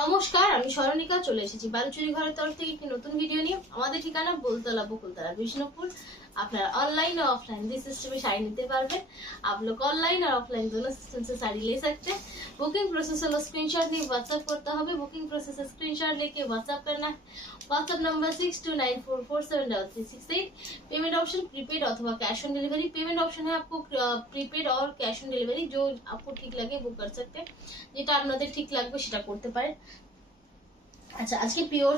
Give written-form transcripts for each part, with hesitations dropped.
নমস্কার, আমি স্মরণিকা চলে এসেছি বালুচুরি ঘরের তরফ থেকে একটি নতুন ভিডিও নিয়ে। আমাদের ঠিকানা बोलतला बकुलतला विष्णुपुर। আপনারা ऑनलाइन और ऑफलाइन भी सिस्टम में साड़ी निते पारबेन। आप लोग ऑनलाइन और ऑफलाइन दोनों सिस्टम से साड़ी ले सकते हैं। बुकिंग प्रोसेस হলো স্ক্রিনশট দিয়ে WhatsApp করতে হবে। বুকিং প্রসেসের স্ক্রিনশট लेके WhatsApp करना है। WhatsApp number 6294473368। Payment option prepaid अथवा cash on delivery. Payment option है आपको प्रीपेड और कैश ऑन डिलीवरी, जो आपको ठीक लगे वो कर सकते हैं। যেটা আপনাদের ঠিক লাগবে সেটা করতে পারেন। अच्छा, आज के प्योर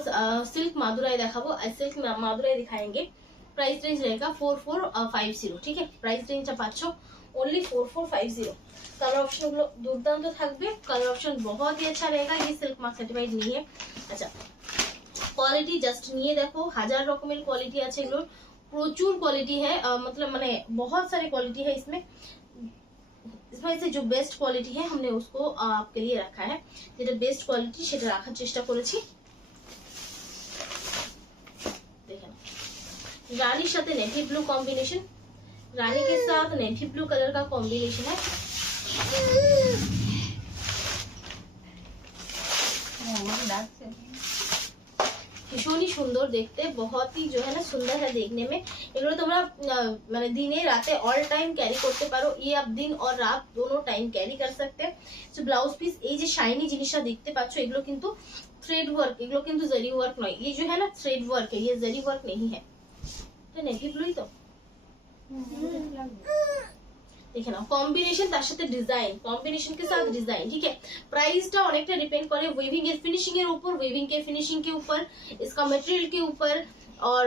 सिल्क मादुराई देखाबो। सिल्क मादुराई दिखाएंगे। प्राइस रेंज रहेगा 4450। ठीक है, प्राइस रेंज पाচ্ছো ओनली 4450। कलर ऑप्शन गुलो दुर्दांत থাকবে। कलर ऑप्शन बहुत ही अच्छा रहेगा। ये सिल्क मार्क सर्टिफाइड नहीं है। अच्छा, क्वालिटी जस्ट নিয়ে দেখো, হাজার রকমের কোয়ালিটি আছে, এগুলো প্রচুর কোয়ালিটি है। मतलब माने बहुत सारे क्वालिटी है इसमें से जो बेस्ट क्वालिटी है हमने उसको आपके लिए रखा है। যেটা বেস্ট কোয়ালিটি সেটা রাখার চেষ্টা করেছি। দেখেন, रानी साथे नेवी ब्लू कॉम्बिनेशन, रानी के साथ नेवी ब्लू कलर का कॉम्बिनेशन है। भीषण ही सुंदर देखते, बहुत ही जो है ना सुंदर है देखने में। এগুলো তোমরা মানে দিনে রাতে অল টাইম ক্যারি করতে পারো। ये आप दिन और रात दोनों टाइम कैरी कर सकते हैं। तो ब्लाउज पीस এই যে শাইনি জিনিসটা দেখতে পাচ্ছ, এগুলো কিন্তু থ্রেড ওয়ার্ক, এগুলো কিন্তু জরি ওয়ার্ক নয়। ये जो है ना थ्रेड वर्क है, ये जरी वर्क नहीं है। এটা নেভি ব্লুই তো। देखे ना कॉम्बिनेशन तार साथे डिजाइन, कॉम्बिनेशन के साथ डिजाइन। ठीक है, प्राइस टा अनेकटा डिपेंड करे वेविंग एंड फिनिशिंग के ऊपर, वेविंग के फिनिशिंग के ऊपर, इसका मटेरियल के ऊपर और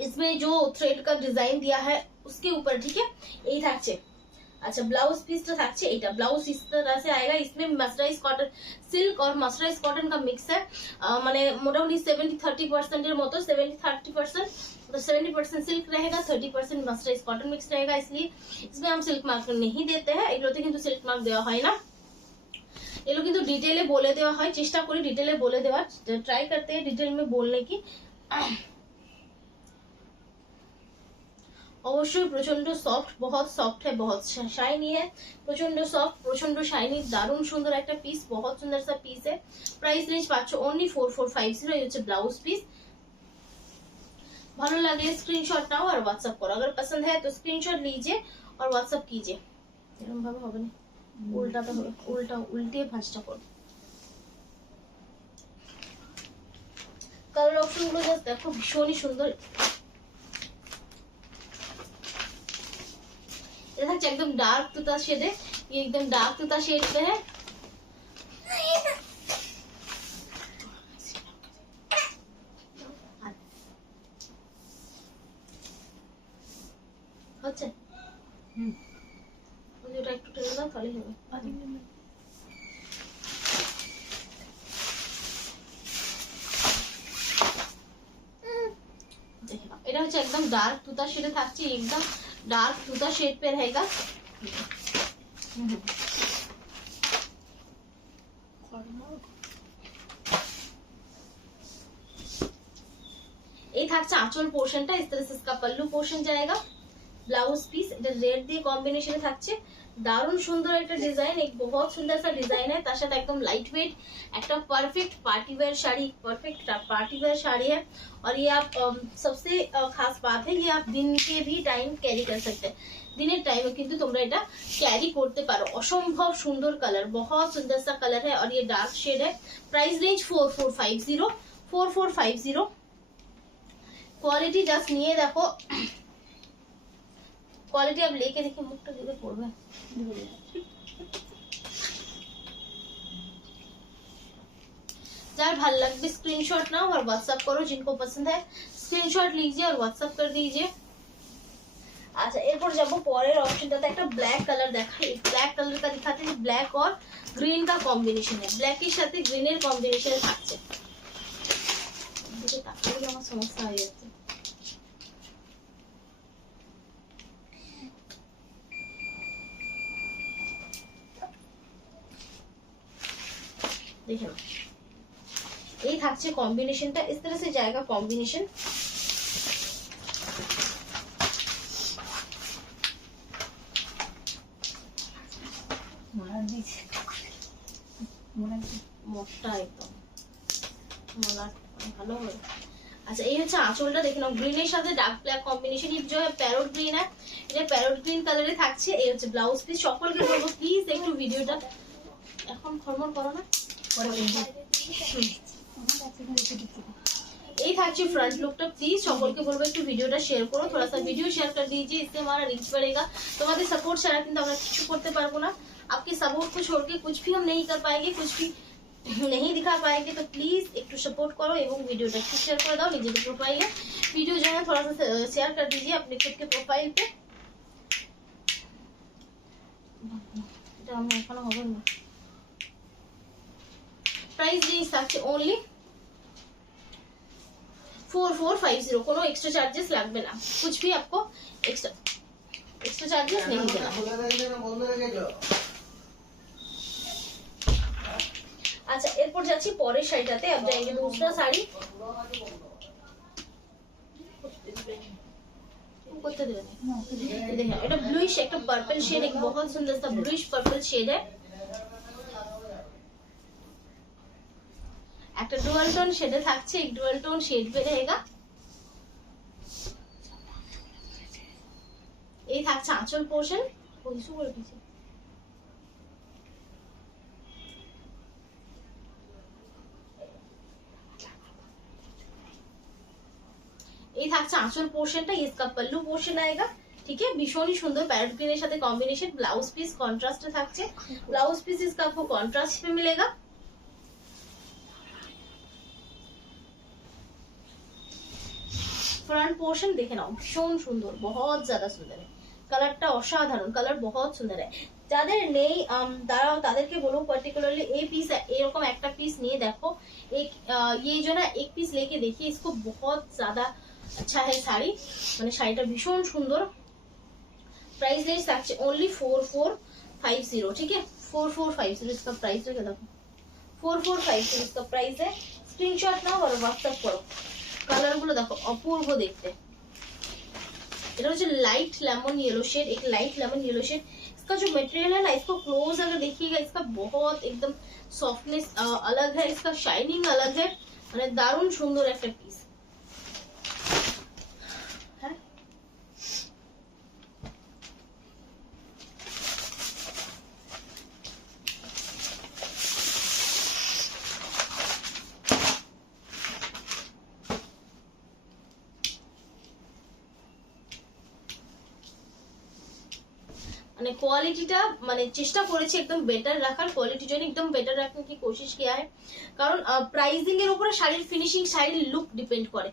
इसमें जो थ्रेड का डिजाइन दिया है उसके ऊपर। ठीक है, यही থাকছে। अच्छा, ब्लाउज पीस तो থাকছে এটা। ब्लाउज इस तरह से आएगा। इसमें मर्सराइज कॉटन, सिल्क और मर्सराइज कॉटन का मिक्स है। माने मोटामोटी 70-30% এর মতো। 70-30%, 70% सिल्क रहेगा, 30% मर्सराइज कॉटन मिक्स रहेगा। इसलिए इसमें हम सिल्क मार्क नहीं देते हैं। এগুলোতে কিন্তু সিল্ক মার্ক দেওয়া হয় না। এগুলো কিন্তু ডিটেইলে বলে দেওয়া হয়। চেষ্টা করি ডিটেইলে বলে দেওয়ার, ट्राई करते हैं डिटेल में बोलने की। অবশ্যই প্রচন্ড সফট, बहुत सॉफ्ट है, बहुत शाइनी है, প্রচন্ড সফট, প্রচন্ড শাইনি, দারুণ সুন্দর একটা পিস, बहुत सुंदर सा पीस है। प्राइस रेंज পাচ্ছো ओनली 4450। ये হচ্ছে ব্লাউজ পিস। ভালো লাগলে স্ক্রিনশট নাও और व्हाट्सएप करो। अगर पसंद है तो स्क्रीनशॉट लीजिए और व्हाट्सएप कीजिए। এরকম ভাবে হবে না, উল্টাতে হবে, উল্টে ভাঁজটা করো। কালার অপশন গুলো জাস্ট দেখো, ভীষণই সুন্দর। এটা एकदम डार्क तुता शेड है। ये एकदम डार्क तुता शेड में है। अच्छा, मुझे এটা একটু টেনে দাও তাহলে হবে। দেখো, এটা হচ্ছে একদম ডার্ক তুতা শেডে থাকছে। एकदम डार्क तुता शेड पे रहेगा। ये থাকছে আঁচল পোর্শনটা। इस तरह से इसका पल्लू पोर्शन जाएगा। ब्लाउज पीस এটা রেড দিয়ে কম্বিনেশনে থাকছে। দারুণ সুন্দর একটা ডিজাइन, एक बहुत सुंदर सा डिजाइन है। তার সাথে একদম লাইট वेट একটা perfect party wear sari, perfect party wear sari है। और ये आप सबसे खास बात है, ये आप दिन के भी टाइम कैरी कर सकते हैं। দিনের টাইমে কিন্তু তোমরা এটা ক্যারি করতে পারো। অসম্ভব সুন্দর কালার, बहुत सुंदर सा कलर है और ये डार्क शेड है। Price range 4450। क्वालिटी जस्ट নিয়ে দেখো, क्वालिटी आप लेके देखिए, मुखটা দিলে পড়বে। যার ভালো লাগবে स्क्रीनशॉट नाओ और व्हाट्सएप करो। जिनको पसंद है स्क्रीनशॉट लीजिए और व्हाट्सएप कर दीजिए। अच्छा, এরপর যাব পরের অপশনটাতে। একটা ব্ল্যাক কালার দেখাই। ব্ল্যাক কালার का दिखाते हैं। ब्लैक और ग्रीन का कॉम्बिनेशन है। ब्लैक এর সাথে গ্রিন এর কম্বিনেশন থাকছে। দিকে তাকালে আমার সমস্যা হয়ে যাচ্ছে। देखे ना, ये থাকছে কম্বিনেশনটা। इस तरह से जाएगा कॉम्बिनेशन। মোটা একদম ভালো হবে। अच्छा ये হচ্ছে আঁচলটা দেখে নাও, গ্রিনের সাথে ডার্ক ব্ল্যাক কম্বিনেশন, ये जो है প্যারট গ্রিন है, এটা প্যারট গ্রিন কালারে থাকছে। এই হচ্ছে ব্লাউজ পিস। সকলকে বলবো প্লিজ একটু ভিডিওটা এখন ফরমাল করো না, এই থাকছে फ्रंट लुकটা। प्लीज সকলকে বলবো একটু ভিডিওটা শেয়ার করো, थोड़ा सा वीडियो शेयर कर दीजिए, इससे हमारा रीच बढ़ेगा। তোমাদের সাপোর্ট ছাড়া কিন্তু আমরা কিছু করতে পারবো না। आपके सपोर्ट को छोड़ के कुछ भी हम नहीं कर पाएंगे, कुछ भी नहीं दिखा पाएंगे। तो प्लीज একটু सपोर्ट करो एवं वीडियोটা একটু শেয়ার করে দাও নিজের प्रोफाइल में। वीडियो जो है थोड़ा सा शेयर कर दीजिए अपने खुद के प्रोफाइल पे। এটা আমি এখনো হবে না। प्राइस रेंज থাকছে ओनली 4450, কোনো एक्स्ट्रा चार्जेस লাগবে না, कुछ भी आपको एक्स्ट्रा चार्जेस नहीं देना। अच्छा এরপর যাচ্ছি পরের শাড়িটাতে। अब जाएंगे दूसरा साड़ी। করতে দেবেন দেখেন, এটা ব্লুইশ একটা পার্পল शेड, एक बहुत सुंदर सा ब्लूइश पर्पल शेड है। একটা ডুয়াল টোন শেডে থাকছে, एक डुअल टोन शेड पे रहेगा। এই থাকছে আঁচল পোরশন, কিছু করে দিয়েছে। এই থাকছে আঁচল পোরশনটা, इसका पल्लू पोर्शन आएगा। ठीक है, भीषण ही सुंदर पैरेट ग्रीन साथे कॉम्बिनेशन। ब्लाउज पीस कॉन्ट्रास्ट থাকছে, ब्लाउज पीस इसका आपको कॉन्ट्रास्ट में मिलेगा। फ्रंट पोर्शन देखे नाओ, भीषण सुंदर, बहुत ज्यादा सुंदर है। কালারটা অসাধারণ, কালার बहुत सुंदर है। যাদের নেই দাঁড়াও তাদেরকে বলবো পার্টিকুলারলি এই পিস এরকম একটা পিস নিয়ে দেখো। एक ये जो ना एक पीस लेके देखिए, इसको बहुत ज्यादा अच्छा है साड़ी, মানে শাড়িটা ভীষণ সুন্দর। प्राइस रेंज থাকছে ओनली 4450। ठीक है, 4450 इसका प्राइस है। देखो 4450 इसका प्राइस है। स्क्रीनशॉट नाओ और व्हाट्सएप करो। कलर गुलो देखो अपूर्व देखते। এটা হচ্ছে लाइट लेमन येलो शेड, एक लाइट लेमन येलो शेड। इसका जो मटेरियल है ना, इसको क्लोज अगर देखिएगा, इसका बहुत एकदम सॉफ्टनेस अलग है, इसका शाइनिंग अलग है, মানে দারুণ সুন্দর একটা পিস। হ্যাঁ মানে क्वालिटीটা মানে চেষ্টা করেছে একদম বেটার রাখার, क्वालिटी जो एकदम बेटर रखने की कोशिश किया है। কারণ प्राइसिंग এর উপরে শাড়ির ফিনিশিং, শাড়ির লুক डिपेंड করে।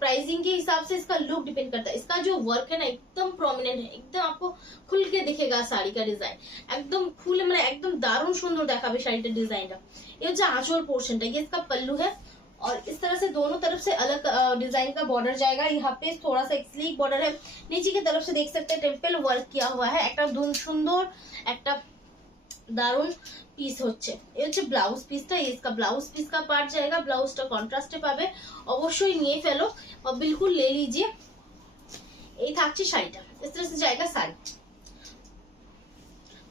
प्राइसिंग के हिसाब से इसका लुक डिपेंड करता है। इसका जो वर्क है ना एकदम प्रोमिनेंट है, एकदम आपको खुल के दिखेगा শাড়ি का डिजाइन, एकदम खुले মানে একদম দারুণ সুন্দর দেখাবে শাড়িটার ডিজাইনটা। এই হচ্ছে আঁচল পোরশনটা, ये इसका पल्लू है और इस तरह से दोनों तरफ से अलग डिजाइन का बॉर्डर जाएगा। यहाँ पे थोड़ा सा एक स्लीक बॉर्डर है, नीचे की तरफ से देख सकते हैं टेम्पल वर्क किया हुआ है। একটা সুন্দর একটা দারুণ পিস হচ্ছে। এই হচ্ছে ব্লাউজ পিসটা, इसका ब्लाउज पीस का पार्ट जाएगा। ব্লাউজটা কন্ট্রাস্টে পাবে, অবশ্যই নিয়ে ফেলো और बिल्कुल ले लीजिए। এই থাকছে শাড়িটা, इस तरह से जाएगा শাড়ি।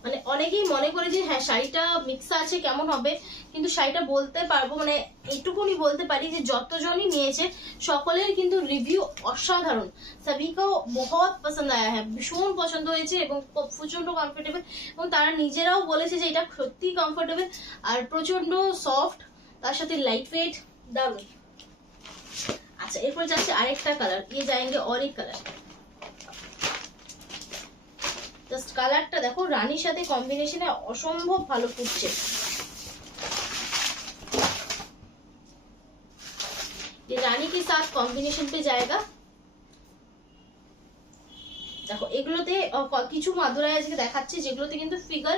মানে অনেকেই মনে করে যে হ্যাঁ শাড়িটা মিক্স আছে কেমন হবে, কিন্তু শাড়িটা বলতে পারবো মানে এইটুকুনি বলতে পারি যে যতজনই নিয়েছে সকলের কিন্তু রিভিউ অসাধারণ, সবই को बहुत पसंद आया है, ভীষণ পছন্দ হয়েছে এবং প্রচন্ড কমফোর্টেবল, এবং তারা নিজেরাও বলেছে যে এটা সত্যি কমফোর্টেবল আর প্রচন্ড সফট, তার সাথে লাইট ওয়েট, দারুণ। আচ্ছা এরপর যাচ্ছে আরেকটা কালার, ये जाएंगे और एक कलर। জাস্ট কালারটা দেখো, রানীর সাথে কম্বিনেশনে অসম্ভব ভালো ফুটছে। ये रानी के साथ कॉम्बिनेशन पे जाएगा। দেখো এগুলোতে কিছু মাদুরাই আজকে দেখাচ্ছে যেগুলোতে কিন্তু ফিগার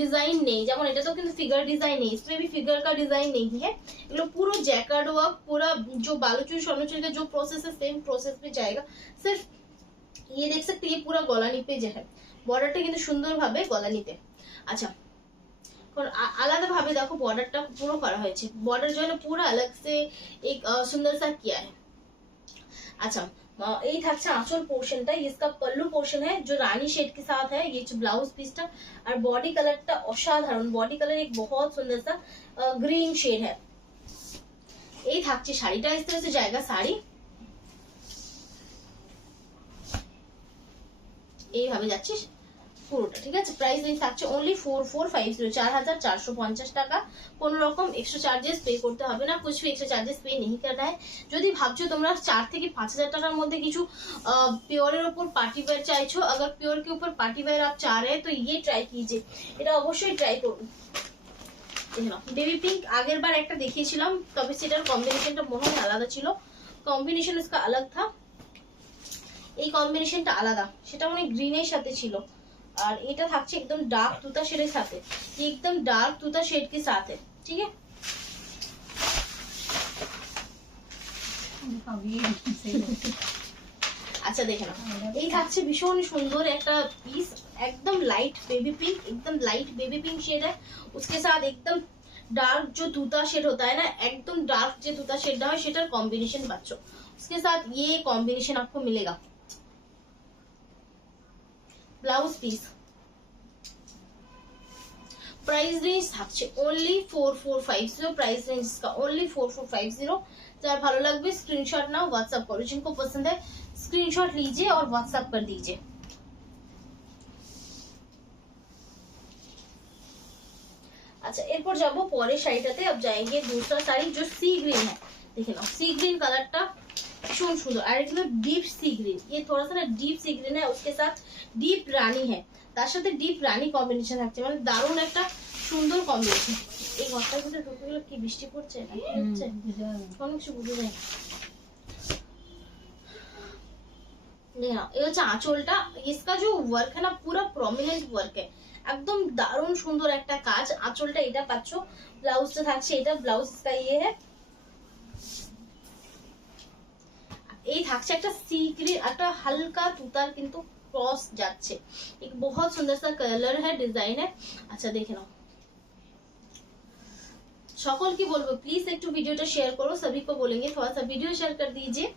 ডিজাইন নেই, যেমন এটাতেও কিন্তু फिगर डिजाइन नहीं, इसमें भी फिगर का डिजाइन नहीं है। এগুলো পুরো জ্যাকার্ড ওয়ার্ক, पूरा जो बालूचूल स्वर्णचूल का जो प्रोसेस है सेम प्रोसेस पे जाएगा। सिर्फ ये देख सकते हैं ये पूरा गलानी पे जो है बॉर्डरটা কিন্তু সুন্দরভাবে গলানিতে। আচ্ছা আলাদা ভাবে দেখো বর্ডারটা পুরো করা হয়েছে, बॉर्डर जो है ना पूरा अलग से एक सुंदर सा किया है। अच्छा এই থাকছে আঁচল পোর্শনটা, इसका पल्लू पोर्शन है जो रानी शेड के साथ है। ये ब्लाउज पीसটা আর বডি কালারটা অসাধারণ, বডি কালার एक बहुत सुंदर सा গ্রিন শেড है। এই থাকছে শাড়িটা, इस तरह से जाएगा শাড়ি, এইভাবে যাচ্ছে পুরোটা, ঠিক আছে। প্রাইস রেঞ্জ থাকছে অনলি 4450, 4450 টাকা। কোন রকম এক্সট্রা চার্জেস পে করতে হবে না, कुछ भी एक्स्ट्रा चार्जेस पे नहीं करना है। যদি ভাবছো তোমরা 4 থেকে 5000 টাকার মধ্যে কিছু পিওরের উপর পার্টি ওয়্যার চাইছো, अगर प्योर के ऊपर पार्टी वेयर आप चाह रहे हैं तो ये ट्राई कीजिए, এটা অবশ্যই ট্রাই করুন। বেবি পিঙ্ক আগের বার একটা দেখিয়েছিলাম, তবে সেটার কম্বিনেশনটা মনে হয় আলাদা ছিল, কম্বিনেশন इसका अलग था, এই কম্বিনেশনটা আলাদা, সেটা মানে গ্রিনের সাথে ছিল। আর এটা থাকছে একদম ডার্ক তুতা শেডের সাথে, একদম ডার্ক তুতা শেড के साथ है, ठीक है। আচ্ছা দেখে নাও, এই থাকছে ভীষণ সুন্দর একটা পিস, एकदम लाइट बेबी पिंक, एकदम लाइट बेबी पिंक शेड है, उसके साथ एकदम डार्क जो तूता शेड होता है ना, एकदम डार्क जो तूता शेड है সেটার কম্বিনেশন পাচ্ছ, उसके साथ ये कॉम्बिनेशन आपको मिलेगा। ब्लाउज पीस प्राइस रेंज থাকছে ओनली 4450, प्राइस रेंज इसका ओनली 4450। যার ভালো লাগবে स्क्रीनशॉट नाउ व्हाट्सएप करो, जिनको पसंद है स्क्रीनशॉट लीजिए और व्हाट्सएप कर दीजिए। अच्छा এরপর যাব পরের শাড়িটাতে। अब जाएंगे दूसरा साड़ी जो सी ग्रीन है, देख लो सी ग्रीन कलरটা ভীষণ সুন্দর, আর এটা ডিপ সি গ্রিন, ये थोड़ा सा ना डीप सी ग्रीन है, उसके साथ डीप रानी है, তার সাথে ডিপ রানী কম্বিনেশন থাকছে, মানে দারুণ একটা সুন্দর কম্বিনেশন। এই ঘরটার ভিতরে ঢুকে গেল, কি বৃষ্টি পড়ছে না কি হচ্ছে কোনো কিছু বুঝে যায় না। ये হচ্ছে আঁচলটা, इसका जो वर्क है ना पूरा प्रोमिनेंट वर्क है, একদম দারুণ সুন্দর একটা কাজ। আঁচলটা এটা পাচ্ছ, ব্লাউজটা থাকছে এটা, ব্লাউজ इसका ये है, এই থাকছে একটা সি গ্রিন, একটা হালকা তুতার কিন্তু क्रॉस যাচ্ছে, एक बहुत सुंदर सा कलर है, डिजाइन है। अच्छा देखे नाओ, সকল কি বলবো প্লিজ একটু ভিডিওটা শেয়ার করো, सभी को बोलेंगे थोड़ा सा वीडियो शेयर कर दीजिए।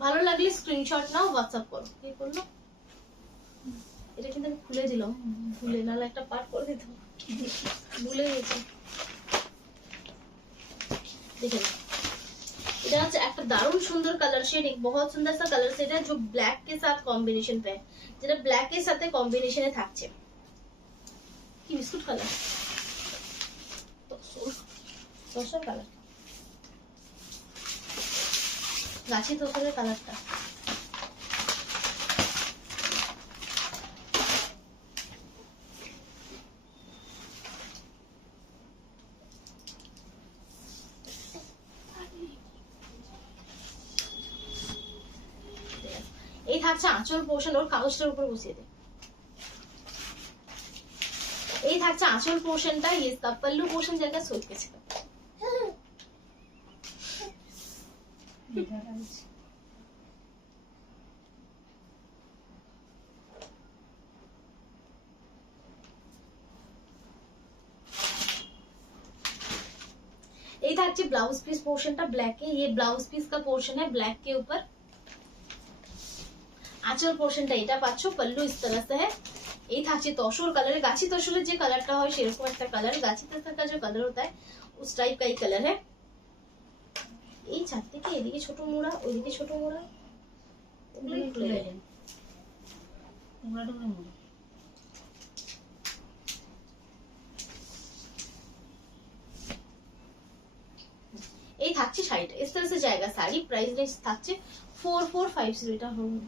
ভালো লাগলে স্ক্রিনশট নাও, হোয়াটসঅ্যাপ করো। কি করলো এটা কিন্তু আমি খুলে দিলাম, ভুলে নালে একটা পার্ট করে দিতাম, ভুলে গেছি। देखे এটা হচ্ছে একটা দারুণ সুন্দর কালার শেড, एक बहुत सुंदर सा कलर शेड है जो ब्लैक के साथ कॉम्बिनेशन पे है, যেটা ব্ল্যাক এর সাথে কম্বিনেশনে থাকছে। কি বিস্কুট কালার, তোসর কালার, গাছি তোসরের কালারটা। এই থাকছে আঁচল পোর্শন, ওর কাগজটার উপর বসিয়ে দে। এই থাকছে আঁচল পোর্শনটা, ये इसका पल्लू पोर्शन जगह सोच के ছিল। এই থাকছে ব্লাউজ পিস পোর্শনটা ব্ল্যাক है, ये ब्लाउज पीस का पोर्शन है ब्लैक के ऊपर। আঁচল পোর্শনটা এটা পাচ্ছ, পল্লু इस तरह से है। এই থাকছে তসর কালারে, গাছি তসরের যে কালারটা হয় সেরকম একটা কালার, গাছি তসর का जो कलर होता है उस टाइप का ही कलर है। এই ছাদ থেকে এদিকে ছোট মোড়া, ওইদিকে ছোট মোড়া, ওগুলোই খুলে দেন, মোড়াটা মোড়া। এই থাকছে শাড়িটা, इस तरह से जाएगा साड़ी। प्राइस रेंज থাকছে 4450, এটা হলো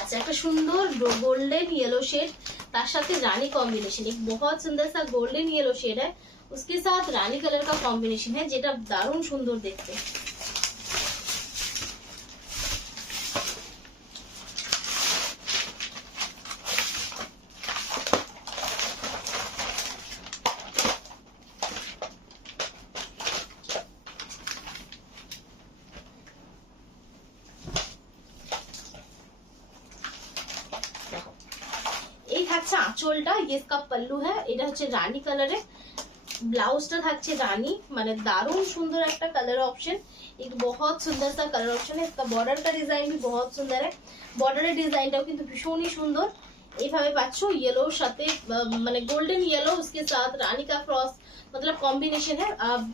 अच्छा একটা সুন্দর गोल्डन येलो शेड, তার সাথে রানী কম্বিনেशन, एक बहुत सुंदर सा गोल्डन येलो शेड है, उसके साथ रानी कलर का कॉम्बिनेशन है, যেটা দারুণ সুন্দর দেখতে। এই থাকছে আঁচলটা, ये इसका पल्लू है, এটা হচ্ছে রানী কালারে, ব্লাউজটা থাকছে রানী, মানে দারুণ সুন্দর একটা কালার ऑप्शन, एक बहुत सुंदर सा कलर ऑप्शन है। इसका बॉर्डर का डिजाइन भी बहुत सुंदर है, बॉर्डर डिजाइनটাও কিন্তু ভীষণই সুন্দর। এইভাবে পাচ্ছ येलो সাথে মানে गोल्डन येलो, उसके साथ रानी का क्रॉस मतलब कॉम्बिनेशन है।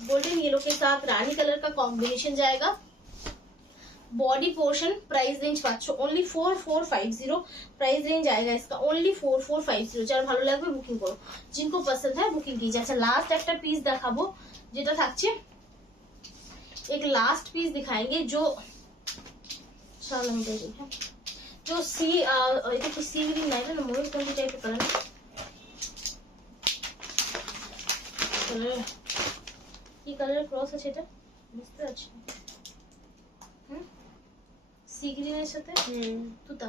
गोल्डन येलो के साथ रानी कलर का कॉम्बिनेशन जाएगा। बॉडी पोर्शन प्राइस रेंज পাচ্ছ ओनली 4450 प्राइस रेंज आएगा इसका, ओनली 4450। যার ভালো লাগবে বুকিং করো, जिनको पसंद है বুকিং कीजिए। अच्छा लास्ट একটা পিস দেখাবো যেটা থাকছে, एक लास्ट पीस दिखाएंगे जो चलो हम देखिए जो सी এটা কি সি গ্রিন নাই না ময়ূর কোনটি টাইপের কালার কালার কি কালার ক্রস আছে এটা বুঝতে পারছি। সি গ্রিনের সাথে তুতা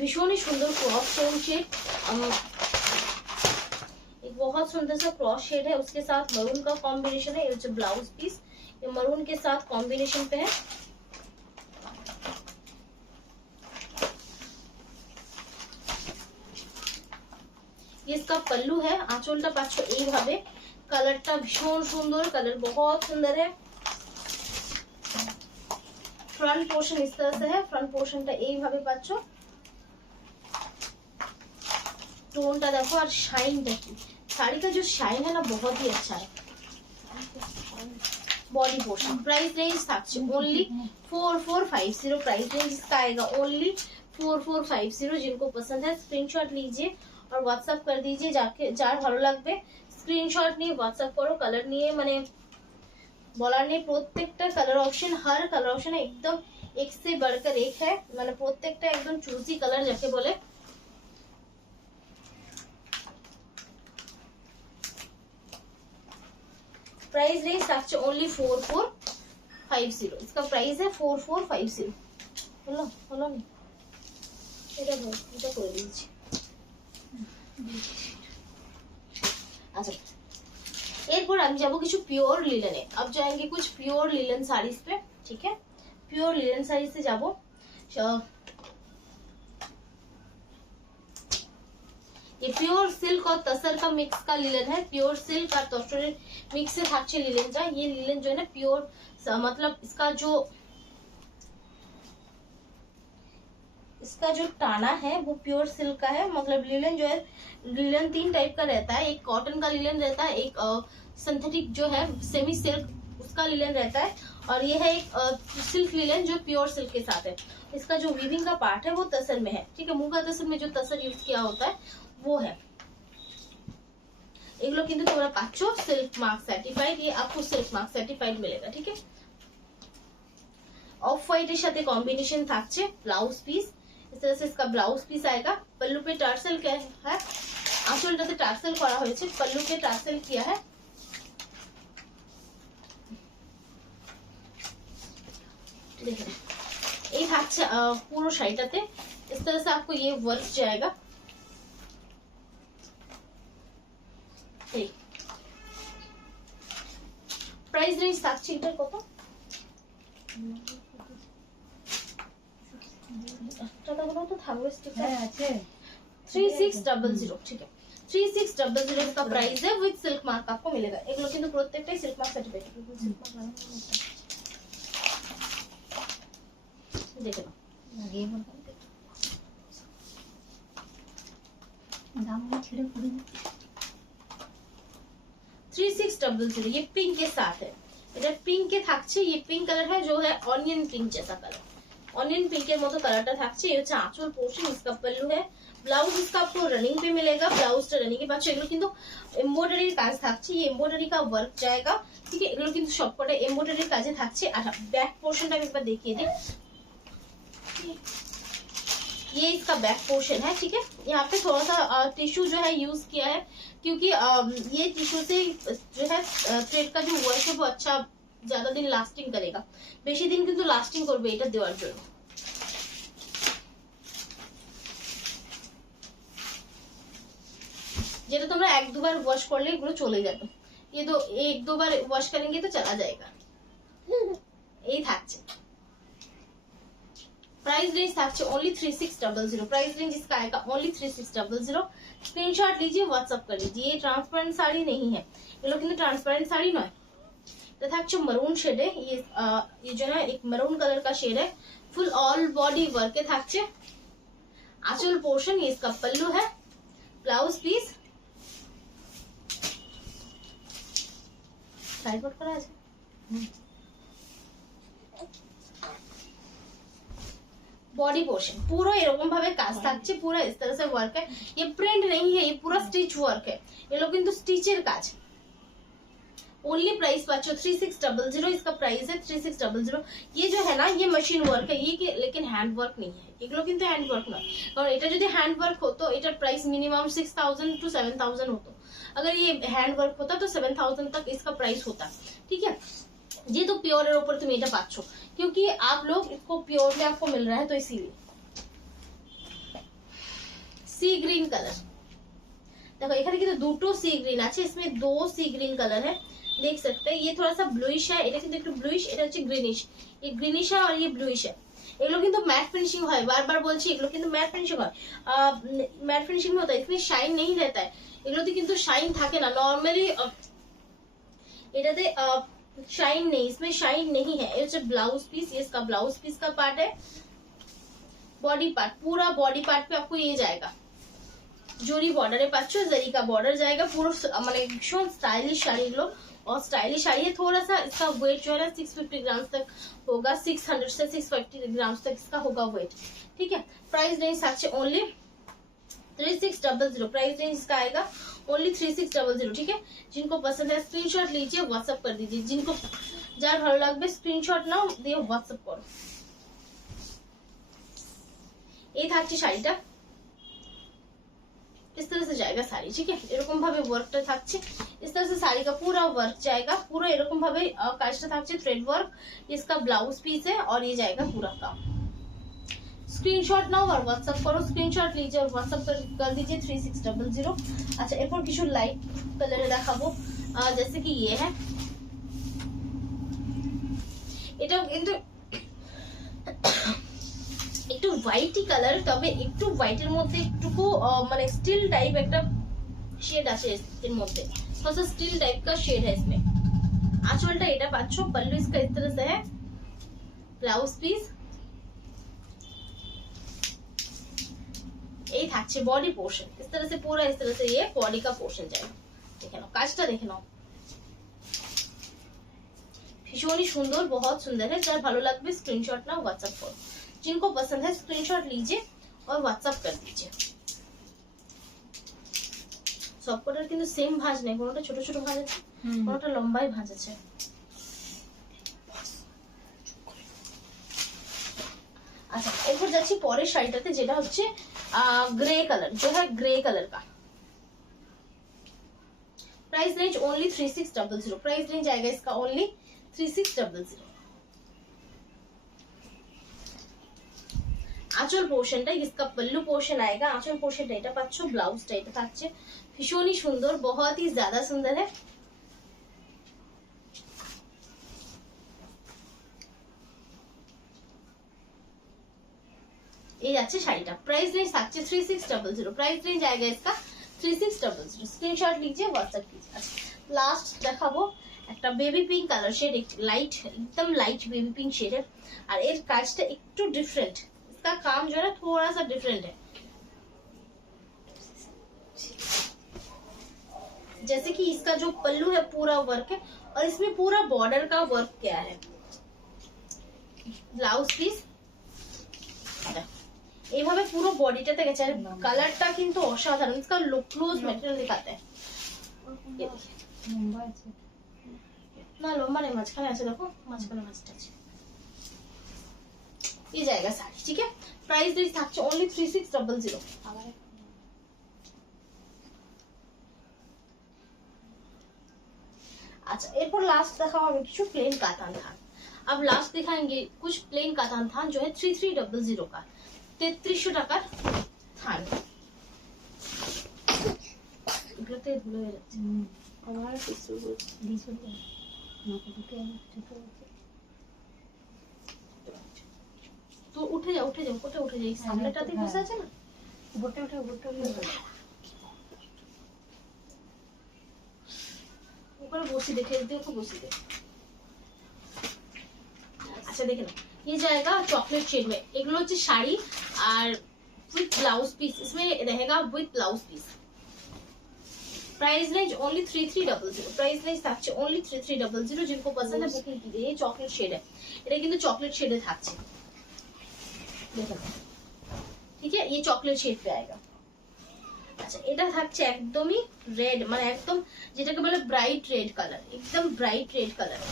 भीषण ही सुंदर क्रॉस टोन शेड, एक बहुत सुंदर सा क्रॉस शेड है, उसके साथ मरून का कॉम्बिनेशन है। ये जो ब्लाउज पीस ये मरून के साथ कॉम्बिनेशन पे है। ये इसका पल्लू है। आंचलটা পাচ্ছ এইভাবে, কালারটা ভীষণ সুন্দর, কালার बहुत सुंदर है। फ्रंट पोर्शन इस तरह से है, फ्रंट पोर्शनটা এইভাবে পাচ্ছ। टोनটা देखो और शाइन देखो, साड़ी का जो शाइन है ना बहुत ही अच्छा है। बॉडी पोर्शन प्राइस रेंज থাকছে ओनली 4450, प्राइस रेंज इसका आएगा ओनली 4450। जिनको पसंद है स्क्रीनशॉट लीजिए और व्हाट्सएप कर दीजिए, जाके যার ভালো লাগবে স্ক্রিনশট নিয়ে হোয়াটসঅ্যাপ করো। কালার নিয়ে মানে বলার নেই, প্রত্যেকটা কালার অপশন हर কালার অপশন एकदम एक से बढ़कर एक है, মানে প্রত্যেকটা একদম চুজি কালার যাকে বলে। प्राइस रेंज থাকছে ओनली 4450, इसका प्राइस है 4450। হলো হলো না এটা করে দিয়েছি। अच्छा এরপর আমি যাব কিছু পিওর লিলেনে। अब जाएंगे कुछ प्योर लिलन साड़ीज पे, ठीक है। प्योर लिलन साड़ी से যাব, ये प्योर सिल्क और तसर का मिक्स का लिलन है। प्योर सिल्क और तसर मिक्स से থাকছে लिलन। ये लिलन जो है ना प्योर, मतलब इसका जो टाना है वो प्योर सिल्क का है। मतलब लिलन जो है, लिलन 3 टाइप का रहता है, एक कॉटन का लिलन रहता है, एक सिंथेटिक जो है सेमी सिल्क उसका लिलन रहता है, और ये है एक सिल्क लिलन जो प्योर सिल्क के साथ है। इसका जो वीविंग का पार्ट है वो तसर में है, ठीक है। मुगा तसर में जो तसर यूज किया होता है वो है। এগুলো কিন্তু তোমরা পাচ্ছ সিল্ক মার্ক সার্টিফাইড, ये आपको सिल्क मार्क सर्टिफाइड मिलेगा, ठीक है। ऑफ व्हाइट এর সাথে कॉम्बिनेशन থাকছে। ब्लाउज पीस इस तरह से इसका ब्लाउज पीस आएगा। पल्लू पे टार्सल क्या है, आंचलটাতে টার্সেল করা হয়েছে, पल्लू पे टार्सल किया है। देखिए ये থাকছে পুরো শাড়িটাতে, इस तरह से आपको ये वर्क जाएगा। प्राइस रेंज থাকছে এটার কত, টাকাগুলো তো থাকবে স্টিকার আছে 3600, ठीक है। 3600 इसका प्राइस है, विद सिल्क मार्क आपको मिलेगा। এগুলো কিন্তু প্রত্যেকটাই সিল্ক মার্ক সার্টিফাইড। দেখো আগে দাম ছেড়ে পড়ে 3600, ये पिंक के साथ है। এটা পিঙ্ক के থাকছে, ये पिंक कलर है जो है ऑनियन पिंक जैसा कलर, ऑनियन पिंक के মতো কালারটা থাকছে। ये হচ্ছে আঁচল পোর্শন, इसका पल्लू है। ब्लाउज इसका आपको रनिंग पे मिलेगा, ब्लाउजটা रनिंग के बाद এগুলো কিন্তু এমব্রয়ডারির কাজ থাকছে, ये एम्ब्रॉयडरी का वर्क जाएगा, ठीक है। এগুলো কিন্তু সবকটা এমব্রয়ডারির কাজে থাকছে। আর ব্যাক পোর্শনটা আমি একবার দেখিয়ে দিই, ये इसका बैक पोर्शन है, ठीक है। यहाँ पे थोड़ा सा टिश्यू जो है यूज किया है, क्योंकि ये टिश्यू से जो है थ्रेड का जो वर्क है वो अच्छा ज्यादा दिन लास्टिंग करेगा, বেশি দিন কিন্তু লাস্টিং করবে এটা দেওয়ার জন্য। যেটা তোমরা 1-2 बार वॉश করলে এগুলো চলে যাবে, ये तो 1-2 बार वॉश करेंगे तो चला जाएगा। এই থাকছে प्राइस रेंज থাকছে ओनली 3600, प्राइस रेंज इसका आएगा ओनली 3600। स्क्रीनशॉट लीजिए, व्हाट्सएप कर लीजिए। ये ट्रांसपेरेंट साड़ी नहीं है, ये लोग কিন্তু ट्रांसपेरेंट साड़ी নয়, এটা থাকছে মেরুন শেডে, ये जो है एक মেরুন कलर का शेड है। फुल ऑल बॉडी वर्क के থাকছে। आंचल पोर्शन ये इसका पल्लू है। ब्लाउज पीस সাইডবোর্ড করা আছে। बॉडी पोर्शन पूरा এরকম ভাবে কাজ থাকছে, पूरा इस तरह से वर्क है। ये प्रिंट नहीं है, ये पूरा स्टिच वर्क है। ये लोग কিন্তু স্টিচের কাজ। ओनली प्राइस पाचो 3600, इसका प्राइस है 3600। ये जो है ना ये मशीन वर्क है, ये लेकिन हैंड वर्क नहीं है, এগুলো কিন্তু হ্যান্ড ওয়ার্ক নয়। কারণ এটা যদি হ্যান্ড ওয়ার্ক হতো এটার প্রাইস মিনিমাম 6000 to 7000 होता। अगर ये हैंड वर्क होता तो 7000 तक इसका प्राइस होता। ठीक है, ये तो प्योर এর উপর তুমি এটা পাচ্ছো, क्योंकि आप लोग इसको प्योर में आपको मिल रहा है, तो इसीलिए। सी ग्रीन कलर देखो, এখানে কিন্তু দুটো সি গ্রিন আছে, इसमें दो सी ग्रीन कलर है, देख सकते हैं। ये थोड़ा सा ब्लूइश है, এটা কিন্তু একটু ব্লুইশ, এটা হচ্ছে গ্রিনিশ। ये ग्रीनिश है और ये ब्लूइश है। এগুলো কিন্তু ম্যাট ফিনিশিং হয়, বারবার বলছি এগুলো কিন্তু ম্যাট ফিনিশিং হয়। ম্যাট ফিনিশিং में होता है, इसमें शाइन नहीं रहता है। এগুলোতে কিন্তু শাইন থাকে না নরমালি, এটাতে शाइन नहीं, इसमें शाइन नहीं है। ये जो ब्लाउज पीस, ये इसका ब्लाउज पीस का पार्ट है। बॉडी पार्ट, पूरा बॉडी पार्ट पे आपको ये जाएगा, জরি বর্ডারে পাচ্ছ, জরি का बॉर्डर जाएगा। पूरा মানে ভীষণ স্টাইলিশ শাড়িগুলো, और स्टाइलिश शाड़ी है। थोड़ा सा इसका वेट जो है ना 650 ग्राम तक होगा, 600 से 650 ग्राम तक इसका होगा वेट। ठीक है, प्राइस रेंज साक्षी ओनली 3600, प्राइस रेंज इसका आएगा ओनली 3600। ठीक है, जिनको पसंद है स्क्रीनशॉट लीजिए, व्हाट्सएप कर दीजिए। जिनको যার ভালো লাগবে স্ক্রিনশট নাও, দিয়ে হোয়াটসঅ্যাপ করো। এই থাকছে শাড়িটা, इस तरह से जाएगा साड़ी। ठीक है, এরকম ভাবে ওয়ার্কটা থাকছে, इस तरह से साड़ी का पूरा वर्क जाएगा। पूरा এরকম ভাবে কাজটা থাকছে, থ্রেড वर्क। इसका ब्लाउज पीस है और ये जाएगा पूरा काम। स्क्रीनशॉट नाও और व्हाट्सएप करो, स्क्रीनशॉट लीजिए और व्हाट्सएप कर दीजिए 3600। अच्छा, এরপর কিছু লাইট কালারে দেখাবো, जैसे कि ये है, এটাও কিন্তু একটু হোয়াইটি কালার, তবে একটু হোয়াইটের মধ্যে একটুকু মানে স্টিল টাইপ একটা शेड আছে এর মধ্যে, थोड़ा सा स्टील टाइप का शेड है इसमें। आंचलটা এটা পাচ্ছো, पल्लू इसका इस तरह से है। ब्लाउज पीस এই থাকছে बॉडी पोर्शन, इस तरह से पूरा इस तरह से ये बॉडी का पोर्शन जाएगा। দেখে নাও কাজটা, দেখে নাও ভীষণই সুন্দর, बहुत सुंदर है। যার ভালো লাগবে স্ক্রিনশট নাও, व्हाट्सएप করো। जिनको पसंद है स्क्रीनशॉट लीजिए और व्हाट्सएप कर दीजिए। সবকটার কিন্তু সেম ভাঁজ নেই, কোনটা ছোট ছোট ভাঁজ আছে, কোনটা লম্বাই ভাঁজ আছে। আচ্ছা, এরপর যাচ্ছি পরের শাড়িটাতে, যেটা হচ্ছে ग्रे कलर, जो है ग्रे कलर का। Price range only 3600, price range आएगा इसका ओनली 3600। आंचल पोर्शनটা इसका पल्लू पोर्शन आएगा। आंचल पोर्शनটা এটা পাচ্ছো, ব্লাউজটা এটা থাকছে ভীষণই সুন্দর, बहुत ही ज्यादा सुंदर है। এই যাচ্ছে শাড়িটা, प्राइस रेंज থাকছে 3600, प्राइस रेंज आएगा इसका 3600। स्क्रीनशॉट लीजिए, व्हाट्सएप कीजिए। अच्छा, लास्ट দেখাবো একটা baby pink colour shade, light एकदम लाइट बेबी पिंक शेड है। और এর কাজটা একটু ডিফারেন্ট, इसका काम जो है थोड़ा सा डिफरेंट है। जैसे कि इसका जो पल्लू है पूरा वर्क है, और इसमें पूरा बॉर्डर का वर्क किया है। ब्लाउज पीस এইভাবে পুরো বডিটাতে গেছে, আর কালারটা কিন্তু অসাধারণ। इसका ক্লোজ ম্যাটেরিয়াল দেখাতে है, লম্বা আছে না, লম্বা নেই, মাঝখানে আছে, দেখো মাঝখানে মাঝটা আছে। ये जाएगा साड़ी। ठीक है, प्राइस रेंज থাকছে ओनली 3600। अच्छा, এরপর লাস্ট দেখাবো আমি কিছু প্লেন কাতান থান। अब लास्ट दिखाएंगे कुछ प्लेन कातान थान, जो है 3300 का, 3300 টাকার থান। এগুলোতে ধুলো হয়ে যাচ্ছে, আমার কিছু দিছো না, নাকি ঠিক আছে। तो उठे जाओ, उठे जाओ, कोटे उठे जाओ, सामनेটাতে বসে আছে না, উপরটা উঠে, উপরটা উঠে উপরে বসি, দেখে দেখো বসি দেখো। अच्छा देखे ना, ये जाएगा चॉकलेट शेड में, एगुलो হচ্ছে শাড়ি আর विथ ब्लाउज पीस, इसमें रहेगा with blouse piece. Price range only 3300, price range থাকছে ओनली 3300। जिनको पसंद है बुकिंग कीजिए। ये चॉकलेट शेड है, এটা কিন্তু চকলেট শেডে থাকছে, দেখুন ঠিক है, ये चॉकलेट शेड पे आएगा। আচ্ছা এটা থাকছে একদমই রেড, মানে একদম যেটাকে বলে ব্রাইট রেড কালার, একদম ব্রাইট রেড কালার,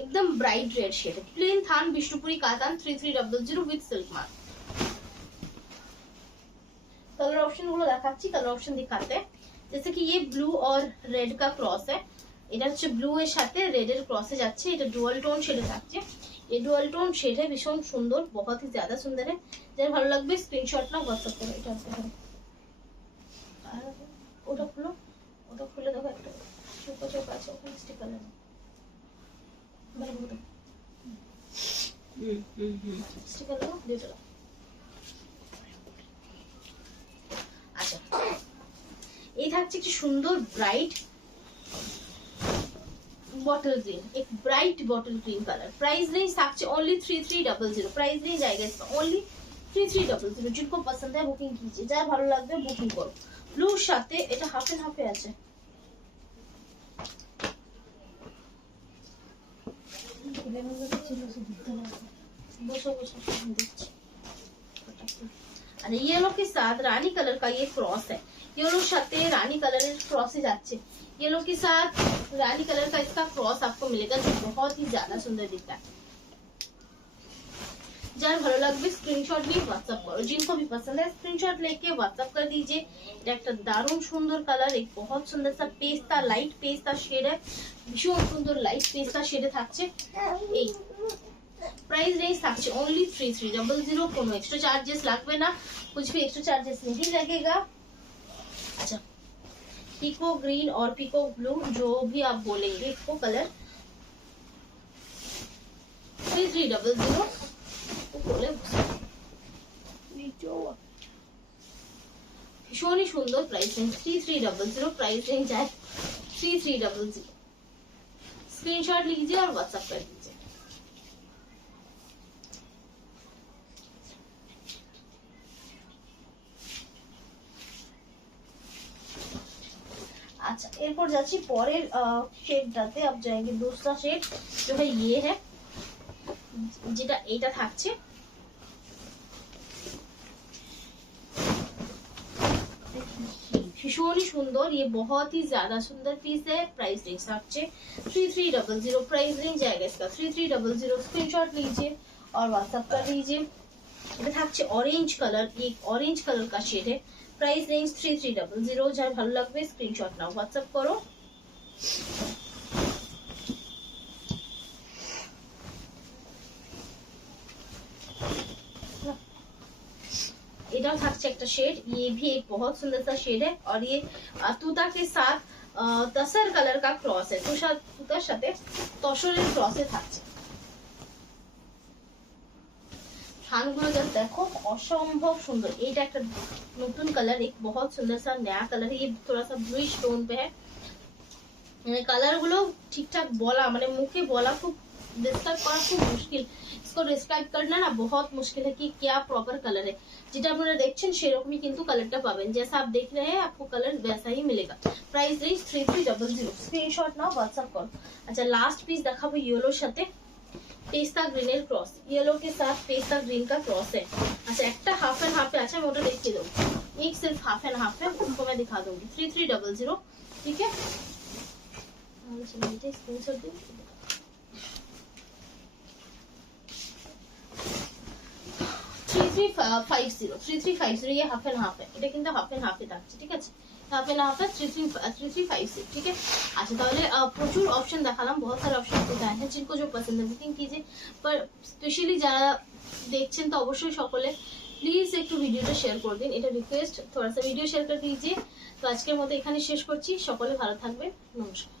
एकदम ब्राइट रेड शेड, प्लेन थान विष्णुपुरी कातान 3300 with silk mark. Colour option গুলো দেখাচ্ছি, कलर ऑप्शन दिखाते हैं। जैसे कि ये ब्लू और रेड का क्रॉस है, এটা হচ্ছে ব্লু এর সাথে রেড এর ক্রসে যাচ্ছে, এটা ডুয়াল টোন শেডে থাকছে। ये डुअल टोन शेड है, भीषण सुंदर, बहुत ही ज्यादा सुंदर है। যার ভালো লাগবে স্ক্রিনশট নাও, WhatsApp করো। এটা আছে আর ওটা খুলো, ওটা খুলে দেখো, একটা ছোট ছোট আছে ওখানে স্টিকার আছে, মানে বলো স্টিকার দাও, দিয়ে দাও। আচ্ছা এই থাকছে একটি সুন্দর ব্রাইট बॉटल ग्रीन, एक bright bottle green colour. Price range থাকছে ओनली 3300, प्राइस रेंज आएगा इसका ओनली 3300। जिनको पसंद है बुकिंग कीजिए, যার ভালো লাগবে বুকিং করো। ব্লুর সাথে এটা হাফ এন্ড হাফে আছে, বসো বসো দেখছি। আর येलो के साथ रानी कलर का ये क्रॉस है, येलो সাথে रानी कलर क्रॉस যাচ্ছে, येलो के साथ रानी कलर का इसका क्रॉस आपको मिलेगा, जो बहुत ही ज्यादा सुंदर दिखता है। যার ভালো লাগবে স্ক্রিনশট নিয়ে WhatsApp करो, जिनको भी पसंद है स्क्रीनशॉट लेके WhatsApp कर दीजिए। এটা একটা দারুণ সুন্দর কালার, एक बहुत सुंदर सा पेस्ता, लाइट पेस्ता शेड है, ভীষণ সুন্দর লাইট পেস্তা শেডে থাকছে। এই प्राइस रेंज থাকছে ओनली 3300, কোনো एक्स्ट्रा चार्जेस লাগবে না, कुछ भी एक्स्ट्रा चार्जेस नहीं लगेगा। अच्छा पीको ग्रीन और पीको ब्लू, जो भी आप बोलेंगे इसको कलर 3300 बोले, भीषण ही सुंदर। प्राइस रेंज 3300, प्राइस रेंज है 3300। स्क्रीनशॉट लीजिए और व्हाट्सएप कर दीजिए। अच्छा एरपर जाচ্ছি পরের শেডটাতে। अब जाएंगे दूसरा शेड जो है ये है, যেটা এটা থাকছে भीषण ही सुंदर, ये बहुत ही ज्यादा सुंदर पीस है। प्राइस रेंज থাকছে 3300, प्राइस रेंज आएगा इसका 3300। स्क्रीनशॉट लीजिए और व्हाट्सएप कर लीजिए। এটা থাকছে ऑरेंज कलर, ये ऑरेंज कलर का शेड है। प्राइस रेंज 3300, যার ভালো লাগবে স্ক্রিনশট নাও, হোয়াটসঅ্যাপ করো। এটাও থাকছে একটা शेड, ये भी एक बहुत सुंदर सा शेड है, और ये তুতা के साथ तसर कलर का क्रॉस है, তুতার সাথে তসরের ক্রসে থাকছে। থানগুলো যা देखो असंभव सुंदर। এটা একটা নতুন কালার, एक बहुत सुंदर सा नया कलर है, ये थोड़ा सा ब्लूइश टोन पे है। कलर গুলো ঠিকঠাক বলা, মানে মুখে বলা খুব, डिस्क्राइब করা খুব মুশকিল, इसको डिस्क्राइब करना ना बहुत मुश्किल है कि क्या प्रॉपर कलर है। যেটা আপনারা দেখছেন সেরকমই কিন্তু কালারটা পাবেন, जैसा आप देख रहे हैं आपको कलर वैसा ही मिलेगा। प्राइस रेंज 3300, स्क्रीनशॉट नाও व्हाट्सएप करो। अच्छा लास्ट पीस দেখাবো येलोর সাথে पेस्ता ग्रीन এর क्रॉस, येलो के साथ पेस्ता ग्रीन का क्रॉस है। अच्छा একটা हाफ एंड हाफ है, अच्छा मैं ওটা দেখিয়ে দেবো, एक सिर्फ हाफ एंड हाफ है, उनको मैं दिखा दूंगी 3300, ठीक है। स्क्रीनशॉट दो 3350, ये हाफ एंड हाफ है, এটা কিন্তু হাফ এন্ড হাফে থাকছে, ঠিক আছে, হাফ এন্ড হাফ है 3350, ठीक है। अच्छा তাহলে প্রচুর অপশন দেখালাম, बहुत सारे ऑप्शन बताए हैं, जिनको जो पसंद है बुकिंग कीजिए। पर स्पेशली যারা দেখছেন তো অবশ্যই সকলে প্লিজ একটু ভিডিওটা শেয়ার করে দিন, এটা রিকোয়েস্ট, थोड़ा सा ভিডিও শেয়ার করে दीजिए। তো আজকের মতো এখানে শেষ করছি, সকলে ভালো থাকবেন, নমস্কার।